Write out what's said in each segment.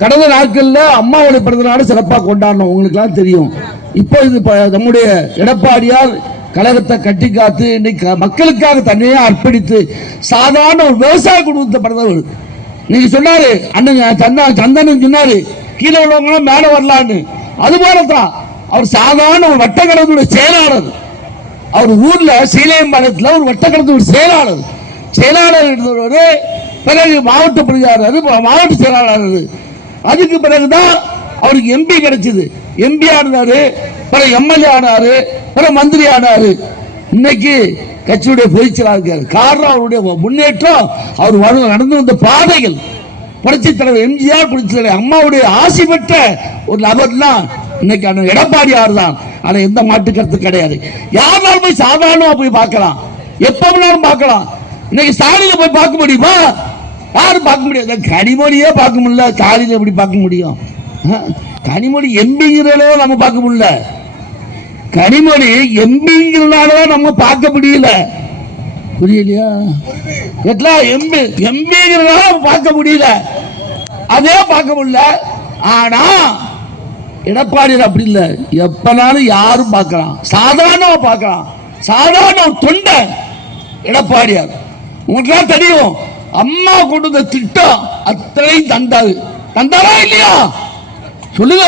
கடந்த நாட்கள்ல அம்மாவுடைய பிறந்த நாடு சிறப்பாக கொண்டாடணும், உங்களுக்கு எல்லாம் தெரியும். இப்போ இது நம்முடைய எடப்பாடியார் கழகத்தை கட்டி காத்து இன்னைக்கு மக்களுக்காக தன்னையே அர்ப்பணித்து சாதாரண ஒரு விவசாய குடும்பத்தை பிறந்தவர். நீங்க சொன்னாரு அண்ணன் சந்தனன் சொன்னாரு கீழே உள்ளவங்களும் மேல வரலான்னு. அது போலதான் அவர் சாதாரண ஒரு வட்டக்கழகத்துடைய செயலாளர். அவர் ஊர்ல சீலையம்பாளையத்தில் ஒரு வட்டக்கழகத்துடைய செயலாளர் இருந்தவர். பிறகு மாவட்ட பொறியாளர், மாவட்ட செயலாளர். அதுக்கு பிறகுதான் அவருக்கு எம்பி கிடைச்சது. எம்பி ஆனாரு, பிறகு எம்எல்ஏ ஆனாரு, பிறகு மந்திரி ஆனாரு. இன்னைக்கு கட்சியுடைய பொதுச்செயலாளர் இருக்காரு. காரணம் அவருடைய முன்னேற்றம், அவர் நடந்து வந்த பாதைகள். புரட்சி தலைவர் எம்ஜிஆர், புரட்சி தலைவர் அம்மாவுடைய ஆசி பெற்ற ஒரு நபர்னா இன்னைக்கு எடப்பாடியார் தான். ஆனா எந்த மாட்டு கருத்து கிடையாது. யாராலும் போய் சாதாரணமா போய் பார்க்கலாம், எப்ப வேணாலும் பார்க்கலாம். இன்னைக்கு ஸ்டாலினை போய் பார்க்க முடியுமா? யாரும் பார்க்க முடியாது. கனிமொழியே பார்க்க முடியல, ஸ்டாலின் எப்படி பார்க்க முடியும்? கனிமொழி எம்பிங்கிறதோ நம்ம பார்க்க முடியல. கனிமொழி எம்பிங்கிறனால நம்ம பார்க்க முடியல. புரியலையா? எம்பிங்கிறனால பார்க்க முடியல, அதே பார்க்க முடியல. ஆனா எடப்பாடியார் அப்படி இல்லை, எப்பனாலும் யாரும் பார்க்கலாம், சாதாரணமா பார்க்கலாம். சாதாரண ஒரு தொண்டை எடப்பாடியார். உங்களுக்கு தெரியும், அம்மா கொண்டு வந்த திட்டம் அத்தனை தந்தாரா இல்லையா? சொல்லுங்க.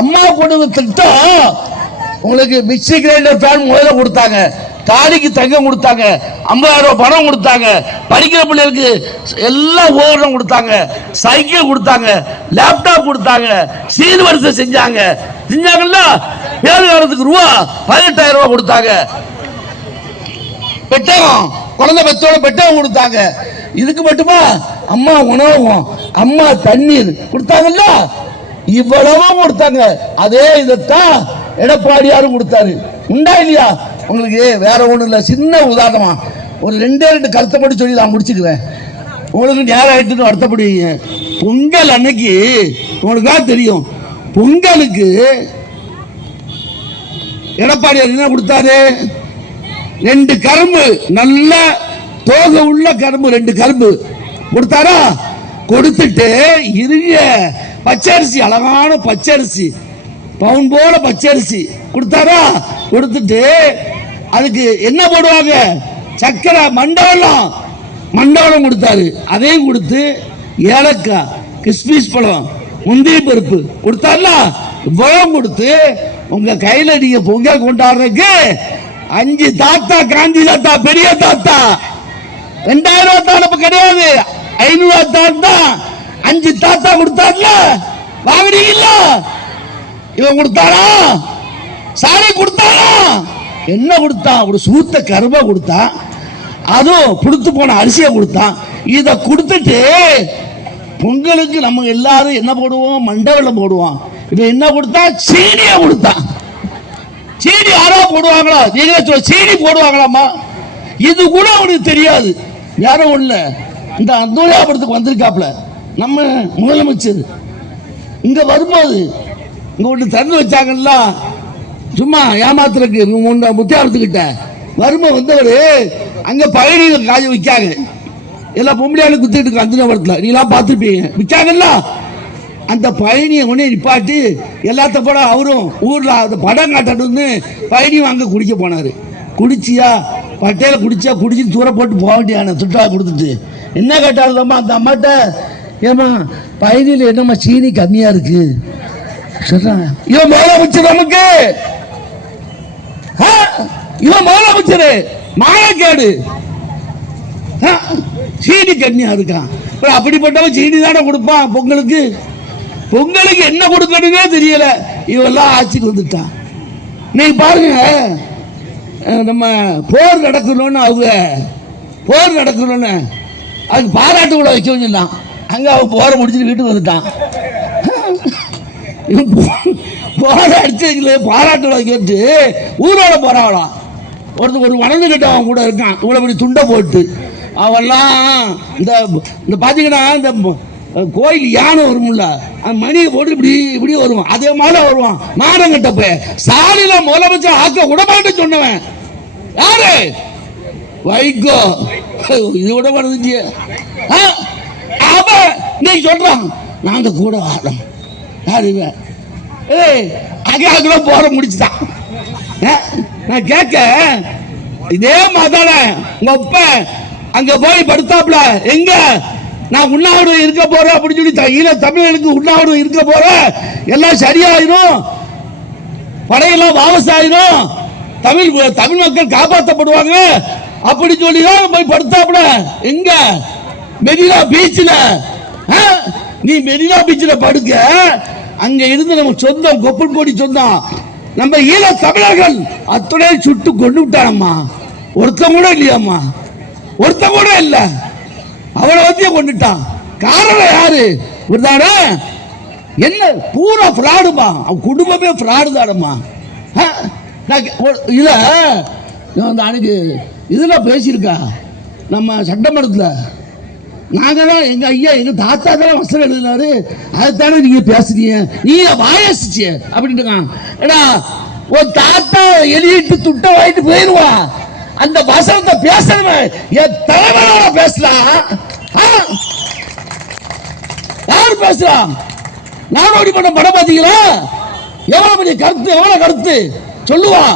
அம்மா கொண்டு வந்த திட்டம் உங்களுக்கு மிக்சி கிரைண்டர் ஃபேன் முதல்ல கொடுத்தாங்க, தாலிக்கு தங்கம் கொடுத்தாங்க, 50,000 ரூபாய் பணம் கொடுத்தாங்க, படிக்கிற பிள்ளைகளுக்கு எல்லாம் உபகரணம் கொடுத்தாங்க, சைக்கிள் கொடுத்தாங்க, லேப்டாப் கொடுத்தாங்க, சீர்வரிசை செஞ்சாங்கல்ல. 7 காலத்துக்கு ரூபா 18,000 ரூபாய் கொடுத்தாங்க. பெட்டகம் குழந்தை பெற்றோட பெட்டகம் கொடுத்தாங்க. இதுக்கு மட்டுமா? அம்மா உணவகம், அம்மா தண்ணீர் கொடுத்தாங்கல்ல, இவ்வளவும் கொடுத்தாங்க. அதே இதைத்தான் எடப்பாடியாரும் கொடுத்தாரு. உண்டா இல்லையா? உங்களுக்கு வேற ஒண்ணு இல்ல, சின்ன உதாரணமா ஒரு 2 கருத்தை படி சொல்லி நான் முடிச்சுக்கிறேன். உங்களுக்கு நேரம் ஆயிட்டு வருத்தப்படுவீங்க. பொங்கல் அன்னைக்கு உங்களுக்கு தெரியும், பொங்கலுக்கு எடப்பாடியார் என்ன கொடுத்தாரு? 2 கரும்பு, நல்ல தோகை உள்ள கரும்பு 2 கரும்பு கொடுத்தாரா? கொடுத்துட்டு இருங்க பச்சரிசி, அழகான பச்சரிசி, பவுன் போல பச்சரிசி கொடுத்தாரா? கொடுத்துட்டு அதுக்கு என்ன போடுவாங்க? சக்கரை, மண்டவளம் கொடுத்தாரு. அதையும் கொடுத்து ஏலக்காய், கிஸ்மிஸ் பழம், முந்திரி பருப்பு கொடுத்தாருல, இவ்வளவு கொடுத்து உங்க கையில நீங்க பொங்கல் கொண்டாடுறதுக்கு 5 தாத்தா, காந்தி தாத்தா, பெரிய தாத்தா, 2000 தாத்தா கிடையாது, 500 தாத்தா, 5 தாத்தா கொடுத்தாருல, வாங்குறீங்களா? இவன் கொடுத்தாரா? சாலை கொடுத்தாரா? என்ன கொடுத்தான்? ஒரு சூத்த கரும்பை கொடுத்தான், அதுவும் கொடுத்து போன அரிசியை கொடுத்தான். இதை கொடுத்துட்டு பொங்கலுக்கு நம்ம எல்லாரும் என்ன போடுவோம்? மண்டவெல்லம் போடுவோம். இவன் என்ன கொடுத்தா? சீனியை கொடுத்தான். சீனி யாரா போடுவாங்களா? நீங்க சீனி போடுவாங்களாமா? இது கூட அவனுக்கு தெரியாது. யாரும் இல்ல, இந்த அந்தோனியாபுரத்துக்கு வந்திருக்காப்ல நம்ம முதலமைச்சர். இங்க வரும்போது இங்க ஒன்று திறந்து வச்சாங்கல்ல, சும்மா ஏமாத்துறதுக்கு முத்தியாபுரத்துக்கிட்ட வரும்போது வந்தவரு அங்க பழனியில காய் விற்காங்க. எல்லாம் பொம்பளையாளு குத்திட்டு அந்தோனியாபுரத்தில் நீலாம் பார்த்துருப்பீங்க, விற்காங்கல்ல. அந்த பழனியை உடனே நிப்பாட்டி எல்லாத்த போட அவரும் ஊர்ல அந்த படம் காட்டணும்னு பழனி வாங்க குடிக்க போனாரு. குடிச்சியா? பட்டையில குடிச்சா குடிச்சு தூர போட்டு போக வேண்டியான சுற்றா கொடுத்துட்டு என்ன கேட்டாருமா அந்த அம்மாட்ட, ஏமா பழனியில் என்னம்மா சீனி கம்மியா இருக்கு சொல்றாங்க. இவன் முதலமைச்சர், நமக்கு இவன் முதலமைச்சர் மாயக்கேடு, சீனி கம்மியா இருக்கான். அப்படிப்பட்டவன் சீனி தானே கொடுப்பான் பொங்கலுக்கு? பொங்கலுக்கு என்ன கொடுக்கணுமே தெரியல. இவெல்லாம் ஆட்சிக்கு வந்துட்டான். நீங்க பாருங்க, நம்ம போர் நடக்கணும்னு அதுக்கு பாராட்டு கூட வைக்க வச்சிருந்தான். அங்க அவன் போரை முடிச்சுட்டு வீட்டுக்கு வந்துட்டான். போர அடிச்சதுல பாராட்டு வைக்கிட்டு ஊரோட போறாங்களாம். ஒரு வளர்ந்து கிட்டவன் கூட இருக்கான், இவ்வளவு பெரிய துண்டை போட்டு. அவெல்லாம் இந்த பாத்தீங்கன்னா இந்த கோயில் யானை வரும்ல, மணியை போட்டு இப்படி வருவான், அதே மாதிரி வருவான். மானம் கட்ட போய் சாலில முதலமைச்சர் ஆக்க விடமாட்டேன்னு சொன்னவன் யாரு? வைகோ. இது விட மாட்டேங்க. அவன் இன்னைக்கு சொல்றான் நாங்க கூட வாழோம். யாரு இவன்? ஏய் அங்கே போற முடிச்சுதான். நான் கேட்க இதே மாதிரிதானே உங்க அப்ப அங்க போய் படுத்தாப்ல எங்க நான் உண்ணாவிரதம் இருக்க போறேன் அப்படின்னு சொல்லி ஈழ தமிழர்களுக்கு உண்ணாவிரதம் இருக்க போறேன், எல்லாம் சரியாயிரும், படையெல்லாம் வாபசாயிரும், தமிழ் மக்கள் காப்பாற்றப்படுவாங்க அப்படி சொல்லிதான் போய் படுத்தாப்ல எங்க மெரினா பீச்சில். நீ மெரினா பீச்சில் படுக்க, அங்க இருந்து நம்ம சொந்தம் கொப்பன் கோடி சொந்தம் நம்ம ஈழ தமிழர்கள் அத்துணை சுட்டு கொண்டு விட்டானம்மா. ஒருத்தம் கூட இல்லையாம்மா, ஒருத்தம் கூட இல்ல, அவளை வத்திய கொண்டுட்டான். காரணம் யாரு? இவர்தானே. என்ன பூரா ஃப்ராடுமா, அவன் குடும்பமே ஃப்ராடு தானம்மா. இல்ல அன்னைக்கு இதுல பேசியிருக்கா நம்ம சட்டமன்றத்தில், நாங்க தான் எங்க ஐயா எங்க தாத்தா தான் வசனம் எழுதினாரு, அதுதானே நீங்க பேசுறீங்க, நீங்க வாயசிச்சு அப்படின்ட்டு. ஏடா ஒரு தாத்தா எழுதிட்டு துட்ட வாங்கிட்டு போயிருவா, அந்த வசனத்தை பேசணுமே என் தலைவரோட பேசலாம். யாரு பேசலாம்? நாடோடி பண்ண படம் பாத்தீங்களா? எவ்வளவு பெரிய கருத்து, எவ்வளவு கருத்து சொல்லுவா.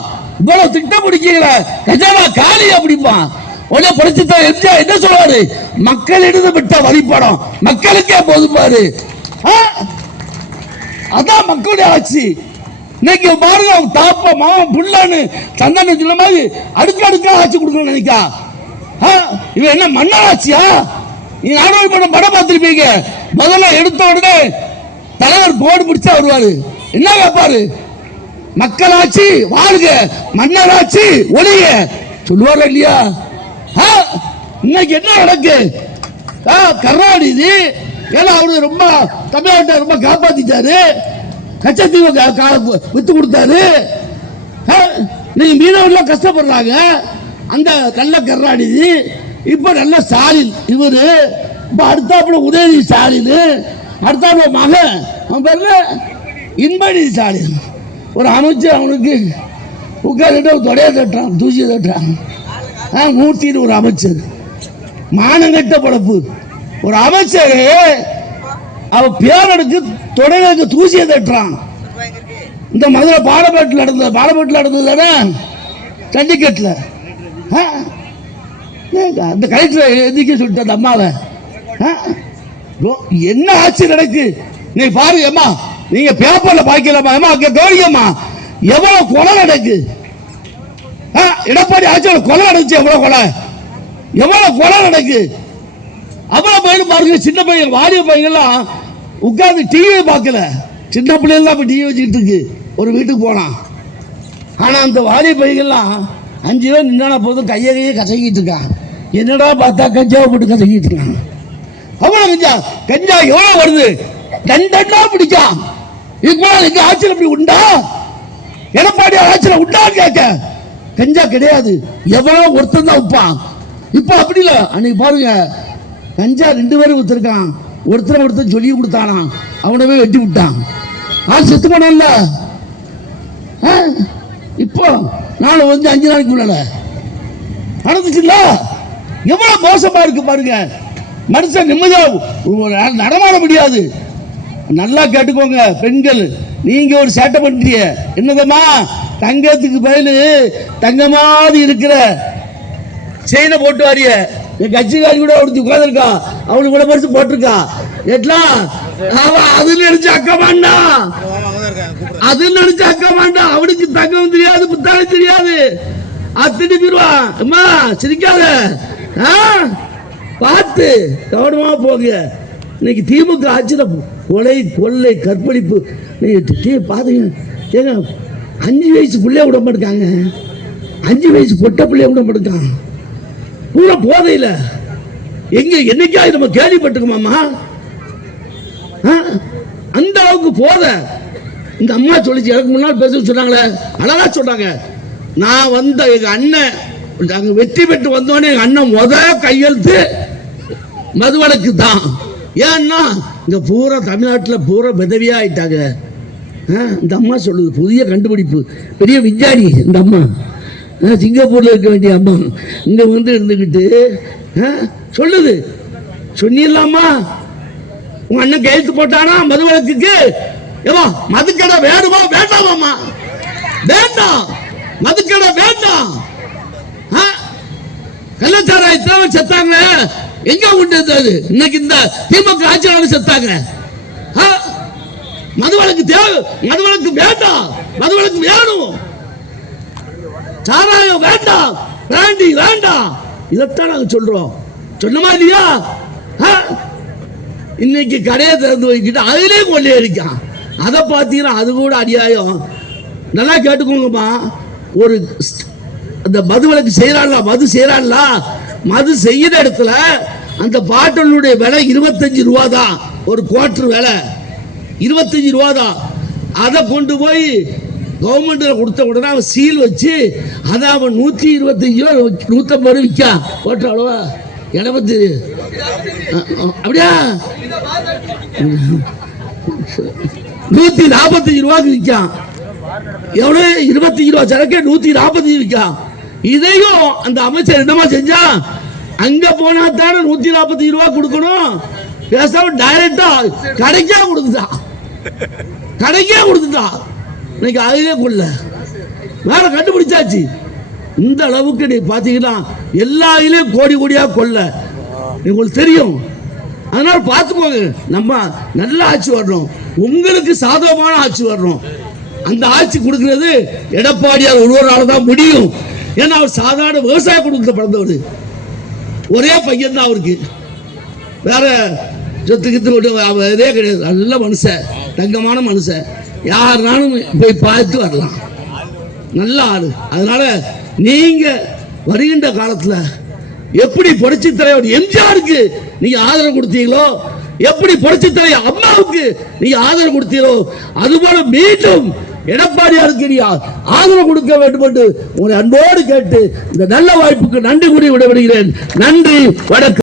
இவ்வளவு திட்டம் பிடிக்கல கஜானா காலி அப்படிப்பான். உடனே படிச்சுதான் எம்ஜிஆர் என்ன சொல்றாரு? மக்களிடம் விட்ட வரிப்படம் மக்களுக்கே போதும் பாரு. அதான் மக்களுடைய ஆட்சி. இன்னைக்கு பாருங்க, தாப்ப மாவன் புள்ளன்னு சந்தன சொன்ன மாதிரி அடுக்க அடுக்கா ஆட்சி கொடுக்கணும்னு நினைக்கா. இவன் என்ன மன்னர் ஆட்சியா? நீங்க நாடோடி படம் படம் பார்த்திருப்பீங்க. முதல்ல எடுத்த உடனே தலைவர் போர்டு முடிச்சா வருவாரு, என்ன கேட்பாரு? மக்களாட்சி வாழ்க, மன்னராட்சி ஒளிய சொல்லுவாரு இல்லையா? இன்னைக்கு என்ன நடக்கு? கருணாநிதி ஏன்னா அவரு ரொம்ப தமிழ்நாட்டை ரொம்ப காப்பாத்திட்டாரு, கச்சத்தீவை வித்து கொடுத்தாரு. நீங்க மீனவர்கள் கஷ்டப்படுறாங்க, அந்த கள்ள கருணாநிதி இப்ப நல்ல ஸ்டாலின், இவரு இப்ப அடுத்தாப்புல உதயநிதி ஸ்டாலின், அடுத்தாப்புல மகன் அவன் பேர்ல இன்பநிதி ஸ்டாலின். ஒரு அமைச்சர் அவனுக்கு உட்கார்ந்துட்டு தொடைய தட்டுறான், தூசியை தட்டுறான். மூர்த்தின்னு ஒரு அமைச்சர், மானங்கட்ட பழப்பு ஒரு அமைச்சர், அவன் பேரனுக்கு தொடைகளுக்கு தூசியை தட்டுறான். இந்த மதுரை பாலமேட்டில் நடந்தது தானே, சண்டிகட்டில். அந்த கலெக்டர் எதிர்க்க சொல்லிட்டு அந்த அம்மாவை என்ன ஆட்சி நடக்கு நீ பாருங்க அம்மா. நீங்க பேப்பர்ல பாக்கலாமா அம்மா? கவனிக்கம்மா, எவ்வளவு கொலை நடக்கு. எடப்பாடி ஆட்சியோட கொலை நடந்துச்சு, எவ்வளவு கொலை, எவ்வளவு கொலை நடக்கு. அவ்வளவு பையன் பாருங்க, சின்ன பையன் வாரிய பையன்லாம் உட்கார்ந்து டிவி பார்க்கல, சின்ன பிள்ளைலாம் இப்ப டிவி வச்சுக்கிட்டு இருக்கு. ஒரு வீட்டுக்கு போனான், ஆனா அந்த வாரிய பையன்லாம் 5 பேர் நின்னா போதும் கையை கசங்கிட்டு இருக்கான். என்னடா பார்த்தா கஞ்சாவை போட்டு கசங்கிட்டு இருக்கான். அவ்வளவு கஞ்சா எவ்வளவு வருது, தண்டா பிடிச்சா. இப்போ எங்க ஆட்சியில் இப்படி உண்டா? எடப்பாடி ஆட்சியில் உண்டா கேட்க, கஞ்சா கிடையாது, எவ்வளவு ஒருத்தன் தான் விற்பான். இப்போ அப்படி இல்லை. அன்னைக்கு பாருங்க, கஞ்சா 2 பேரும் வித்துருக்கான், ஒருத்தர் சொல்லி கொடுத்தானா, அவனவே வெட்டி விட்டான், ஆள் செத்து போனான்ல. இப்போ நாலு 5 நாளைக்கு முன்னால நடந்துச்சுல்ல. எவ்வளவு மோசமா இருக்கு பாருங்க. மனுஷன் நிம்மதியா நடமாட முடியாது. நல்லா கேட்டுக்கோங்க பெண்கள், நீங்க ஒரு சேட்டை பண்றீங்க. என்னதம்மா, தங்கத்துக்கு பதில் தங்க மாதிரி இருக்கிற செயினை போட்டு வாரிய என் கட்சிக்காரி கூட ஒருத்தி உட்காந்துருக்கா, அவளுக்கு கூட பரிசு போட்டிருக்கா. எட்லாம் அது நினைச்சு அக்க மாட்டான், அது நினைச்சு அக்க மாட்டான். அவனுக்கு தங்கம் தெரியாது, புத்தாளி தெரியாது, அத்தனை போயிருவான். அம்மா சிரிக்காத, பார்த்து கவனமா போங்க. இன்னைக்கு திமுக ஆட்சியில் கொலை கொள்ளை கற்பழிப்பு பாத்தீங்க. ஏங்க 5 வயசு பிள்ளைய விட மாட்டாங்க, 5 வயசு பொட்ட பிள்ளைய விட மாட்டான். பூரா போதையில எங்க என்னைக்காவது நம்ம கேள்விப்பட்டிருக்கோமாமா? அந்த அளவுக்கு போதை. இந்த அம்மா சொல்லிச்சு, எனக்கு முன்னால் பேச சொன்னாங்களே, அழகா சொன்னாங்க. நான் வந்த எங்க அண்ணன் அங்க வெற்றி பெற்று வந்தோடனே எங்க அண்ணன் கையெழுத்து மதுவனுக்கு தான். ஏன்னா இங்க பூரா தமிழ்நாட்டில் பூரா விதவியா ஆயிட்டாங்க. இந்த அம்மா சொல்லுது, புதிய கண்டுபிடிப்பு, பெரிய விஞ்ஞானி இந்த அம்மா. சிங்கப்பூர்ல இருக்க வேண்டிய அம்மா இங்க வந்து இருந்துகிட்டு சொல்லுது, சொன்னிடலாமா? உங்க அண்ணன் கையெழுத்து போட்டானா மது வழக்குக்கு? மதுக்கடை வேணுமா வேண்டாமா? வேண்டாம், மதுக்கடை வேண்டாம். கள்ளச்சாராயத்தை செத்தாங்க, எங்க கொண்டு இன்னைக்கு இந்த திமுக ஆட்சியாளர் செத்தாங்க. மதுவழக்கு தேவை, மதுவழக்கு வேண்டாம், மதுவழக்கு வேணும், சாராயம் வேண்டாம், பிராண்டி வேண்டாம். இதைத்தான் நாங்க சொல்றோம். சொன்னமா இல்லையா? இன்னைக்கு கடையை திறந்து வைக்கிட்டு அதிலே கொள்ளையடிக்கான். அதை பார்த்தீங்கன்னா அது கூட அநியாயம். நல்லா கேட்டுக்கோங்கம்மா, ஒரு அந்த மது வழக்கு செய்யறாங்களா, மது செய்யறாங்களா, மது செய்யற இடத்துல அந்த பாட்டிலுடைய விலை 25 ரூபா தான், ஒரு குவார்டர் விலை 25 ரூபா தான். அதை கொண்டு போய் கவர்மெண்ட்ல கொடுத்த உடனே அவன் சீல் வச்சு அதை அவன் 125 ரூபா 150 ரூபா விற்கா. போட்ட அளவா இடபத்து அப்படியா 145 ரூபாய்க்கு விற்கான். எவ்வளவு 25 ரூபா சரக்கு 145 விற்கான். இதையும் அந்த அமைச்சர் என்னமா செஞ்சா, அங்க போனா தானே 145 ரூபாய் கொடுக்கணும், பேசாம டைரக்டா கடைக்கே கொடுத்துட்டான், கடைக்கே கொடுத்துட்டான். இன்னைக்கு அதிலே கொள்ள வேற கண்டுபிடிச்சாச்சு. இந்த அளவுக்கு நீ பாத்தீங்கன்னா எல்லா இதுலயும் கோடி கோடியா கொள்ள உங்களுக்கு தெரியும். அதனால பார்த்துக்கோங்க, நம்ம நல்ல ஆட்சி வரணும், உங்களுக்கு சாதகமான ஆட்சி வரணும். அந்த ஆட்சி கொடுக்கிறது எடப்பாடியார் ஒருவரால் தான் முடியும். ஏன்னா அவர் சாதாரண விவசாய குடும்பத்தை பிறந்தவர், ஒரே பையன் தான் அவருக்கு, வேற சொத்து இதே கிடையாது. நல்ல மனுஷன், தங்கமான மனுஷன், யாருனாலும் போய் பார்த்து வரலாம், நல்ல ஆளு. அதனால நீங்க வருகின்ற காலத்துல எப்படி புரட்சி தலைவர் எம்ஜிஆருக்கு நீங்க ஆதரவு கொடுத்தீங்களோ, எப்படி புரட்சி தலைவர் அம்மாவுக்கு நீங்க ஆதரவு கொடுத்தீங்களோ, அதுபோல மீண்டும் எடப்பாடியாருக்கு நீ ஆதரவு கொடுக்க வேண்டும் என்று உங்களை அன்போடு கேட்டு இந்த நல்ல வாய்ப்புக்கு நன்றி கூறி விடைபெறுகிறேன். நன்றி, வணக்கம்.